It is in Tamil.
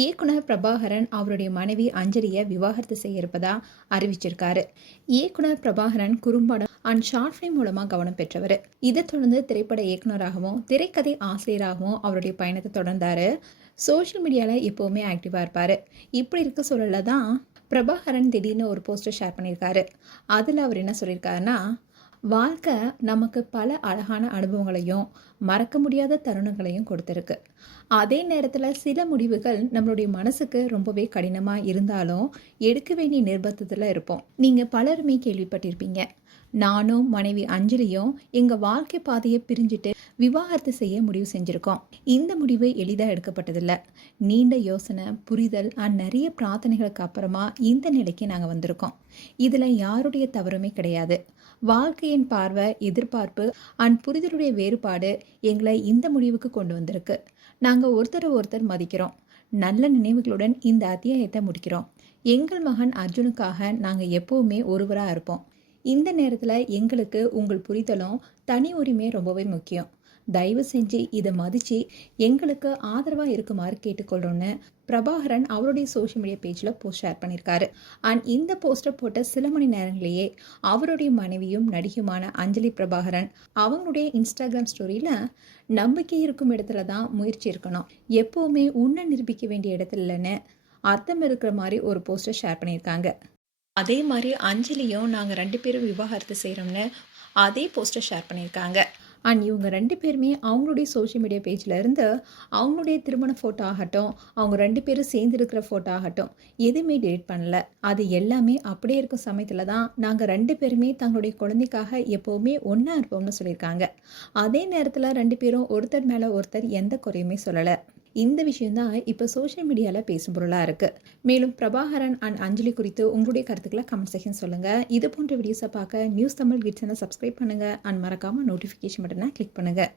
இயக்குனர் பிரபாகரன் அவருடைய மனைவி அஞ்சலியை விவாகரத்து செய்ய இருப்பதா அறிவிச்சிருக்காரு. இயக்குனர் பிரபாகரன் குறும்படம் அண்ட் ஷார்ட் ஃபிலிம் மூலமா கவனம் பெற்றவர். இதை தொடர்ந்து திரைப்பட இயக்குனராகவும் திரைக்கதை ஆசிரியராகவும் அவருடைய பயணத்தை தொடர்ந்தாரு. சோஷியல் மீடியாவில் எப்போவுமே ஆக்டிவாக இருப்பார். இப்படி இருக்க சூழலில் தான் பிரபாகரன் திடீர்னு ஒரு போஸ்டர் ஷேர் பண்ணியிருக்காரு. அதில் அவர் என்ன சொல்லியிருக்காருன்னா, வாழ்க்கை நமக்கு பல அழகான அனுபவங்களையும் மறக்க முடியாத தருணங்களையும் கொடுத்துருக்கு. அதே நேரத்தில் சில முடிவுகள் நம்மளுடைய மனசுக்கு ரொம்பவே கடினமாக இருந்தாலும் எடுக்க வேண்டிய நிர்பந்தத்தில் இருப்போம். நீங்கள் பலருமே கேள்விப்பட்டிருப்பீங்க. நானும் மனைவி அஞ்சலியும் எங்கள் வாழ்க்கை பாதையை பிரிஞ்சுட்டு விவாகரத்து செய்ய முடிவு செஞ்சுருக்கோம். இந்த முடிவு எளிதாக எடுக்கப்பட்டதில்லை. நீண்ட யோசனை, புரிதல் நிறைய பிரார்த்தனைகளுக்கு அப்புறமா இந்த நிலைக்கு நாங்கள் வந்திருக்கோம். இதில் யாருடைய தவறுமே கிடையாது. வாழ்க்கையின் பார்வை, எதிர்பார்ப்பு புரிதலுடைய வேறுபாடு எங்களை இந்த முடிவுக்கு கொண்டு வந்திருக்கு. நாங்கள் ஒருத்தர் மதிக்கிறோம். நல்ல நினைவுகளுடன் இந்த அத்தியாயத்தை முடிக்கிறோம். எங்கள் மகன் அர்ஜுனுக்காக நாங்கள் எப்போவுமே ஒருவராக இருப்போம். இந்த நேரத்தில் எங்களுக்கு உங்கள் புரிதலும் தனி உரிமை ரொம்பவே முக்கியம். தயவு செஞ்சு இதை மதித்து எங்களுக்கு ஆதரவாக இருக்குமாறு கேட்டுக்கொள்கிறோன்னு பிரபாகரன் அவருடைய சோஷியல் மீடியா பேஜில் போஸ்ட் ஷேர் பண்ணியிருக்காரு. இந்த போஸ்டர் போட்ட சில மணி நேரங்களிலேயே அவருடைய மனைவியும் நடிகையுமான அஞ்சலி பிரபாகரன் அவங்களுடைய இன்ஸ்டாகிராம் ஸ்டோரியில் நம்பிக்கை இருக்கும் இடத்துல தான் முயற்சி இருக்கணும், எப்போவுமே உன்னை நிரூபிக்க வேண்டிய இடத்துல இல்லைன்னு அர்த்தம் இருக்கிற மாதிரி ஒரு போஸ்டர் ஷேர் பண்ணியிருக்காங்க. அதே மாதிரி அஞ்சலியும் நாங்கள் 2 பேரும் விவாகரத்து செய்கிறோம்னு அதே போஸ்டர் ஷேர் பண்ணியிருக்காங்க. இவங்க 2 பேருமே அவங்களுடைய சோஷியல் மீடியா பேஜில் இருந்து அவங்களுடைய திருமண ஃபோட்டோ ஆகட்டும், அவங்க 2 பேரும் சேர்ந்து இருக்கிற ஃபோட்டோ ஆகட்டும், எதுவுமே டெலிட் பண்ணல. அது எல்லாமே அப்படியே இருக்கும் சமயத்தில் தான் நாங்கள் 2 பேருமே தங்களுடைய குழந்தைக்காக எப்போவுமே ஒன்றா இருப்போம்னு சொல்லியிருக்காங்க. அதே நேரத்தில் 2 பேரும் ஒருத்தர் மேலே ஒருத்தர் எந்த குறையுமே சொல்லலை. இந்த விஷயம்தான் இப்போ சோஷியல் மீடியாவில் பேசும் பொருளாக இருக்குது. மேலும் பிரபாகரன் அஞ்சலி குறித்து உங்களுடைய கருத்துக்களை கமெண்ட் செக்ஷன் சொல்லுங்கள். இது போன்ற வீடியோஸை பார்க்க நியூஸ் தமிழ் கிட்ஸ் சப்ஸ்கிரைப் பண்ணுங்கள். மறக்காமல் நோட்டிஃபிகேஷன் பட்டனை கிளிக் பண்ணுங்கள்.